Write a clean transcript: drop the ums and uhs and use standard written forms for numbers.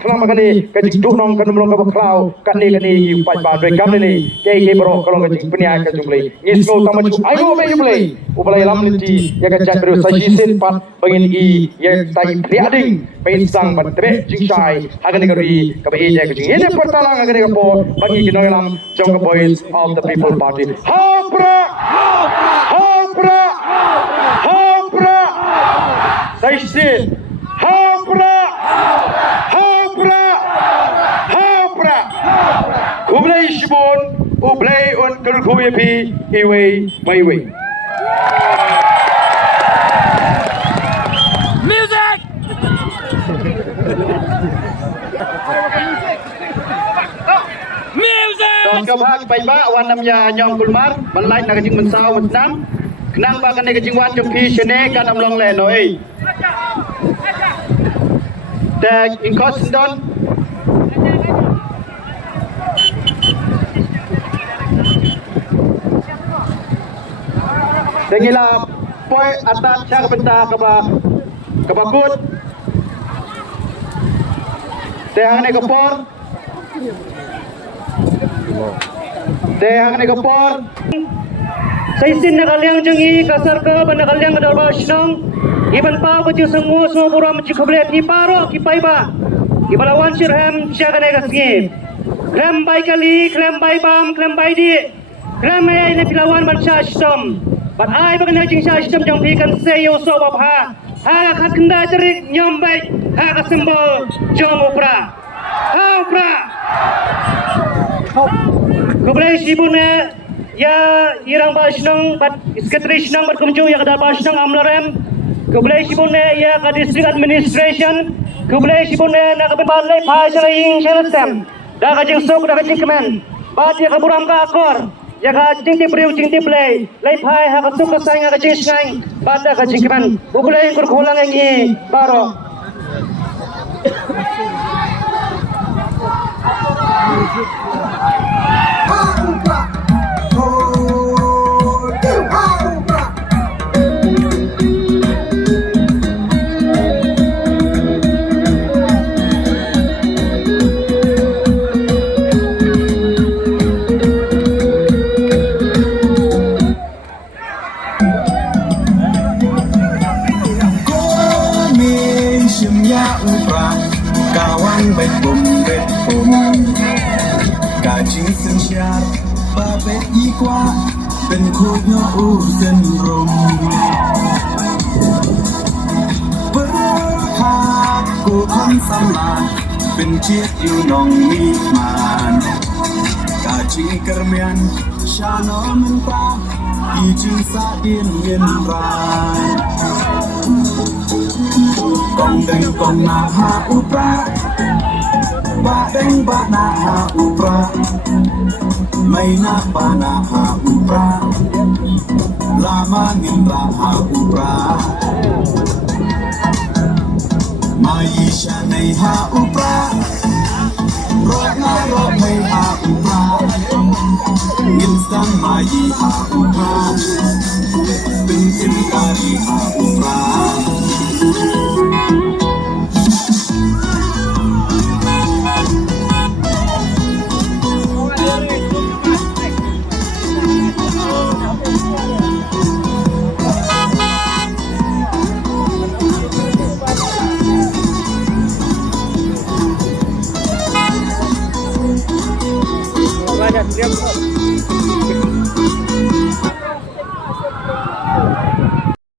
Kelam kani kajik tunong kanumlong kabaklau kani iupai padre kamni ke bro kalau kajik peniak kajumli ngisno tamaju ayo be yumli ubalai lamliti ya kajak beru sajisin pat bangin ya tai priading pensang pat tebe jingsai hagani kari kabe je kajing ini pertalang hagani kapo bagi kinoilam jong boys of the people party hapra hapra hapra sajisin hapra hapra hapra ublay shibon ublay on kalkuyapi iway mayway Music! Music! Kabhag paiba wan namya nyong kulmar banlai na kajing mensaw matnam kenang ba kan kajing wan jompi shene kan amlong le noi tag in Costendon Dengila poi atat syak benta kabakut tehang ne kapor tehang ne kapor saisin na kalyang jangi kasar ka ban na kalyang dalba shnong iban pa baju semua buram cikablet ni paro ki paiba ibalawan sirham syagane gasngi klem bai kali klem bai bam klem bai di klem ai ne pilawan ban syashtom bat ai bagan hajing syashtom jang pi kan seyo so babha ha khat kenda cerik nyom bai ha ka simbol jom upra ha upra kublai sibune ya irang bashnong bat sekretari shnong bat kumjung ya kadal bashnong amlarem kublai sibune ya ka district administration kublai sibune na ka balai phajara ing selatem da ka jing sok da ka jing kemen bat ya ka buram ka akor ya ka jing ti priu jing ti play lai phai ha ka sok ka sai ka jing sai bat da ka jing kemen kublai kur kholang ngi baro kawan bet bom kajing sensyar babet ikwa ben khutno usen rum berhak ku kon sama ben chiet yu nong mi man kajing kermian shano menta ijing sa dien yen ran Kong deng kong na ha upra ba deng ba na ha upra may na ba na ha upra lama ngin ra ha upra may siya nay ha upra ro na ro may ha upra ngin sang may ha upra pintin kari ha upra Siap.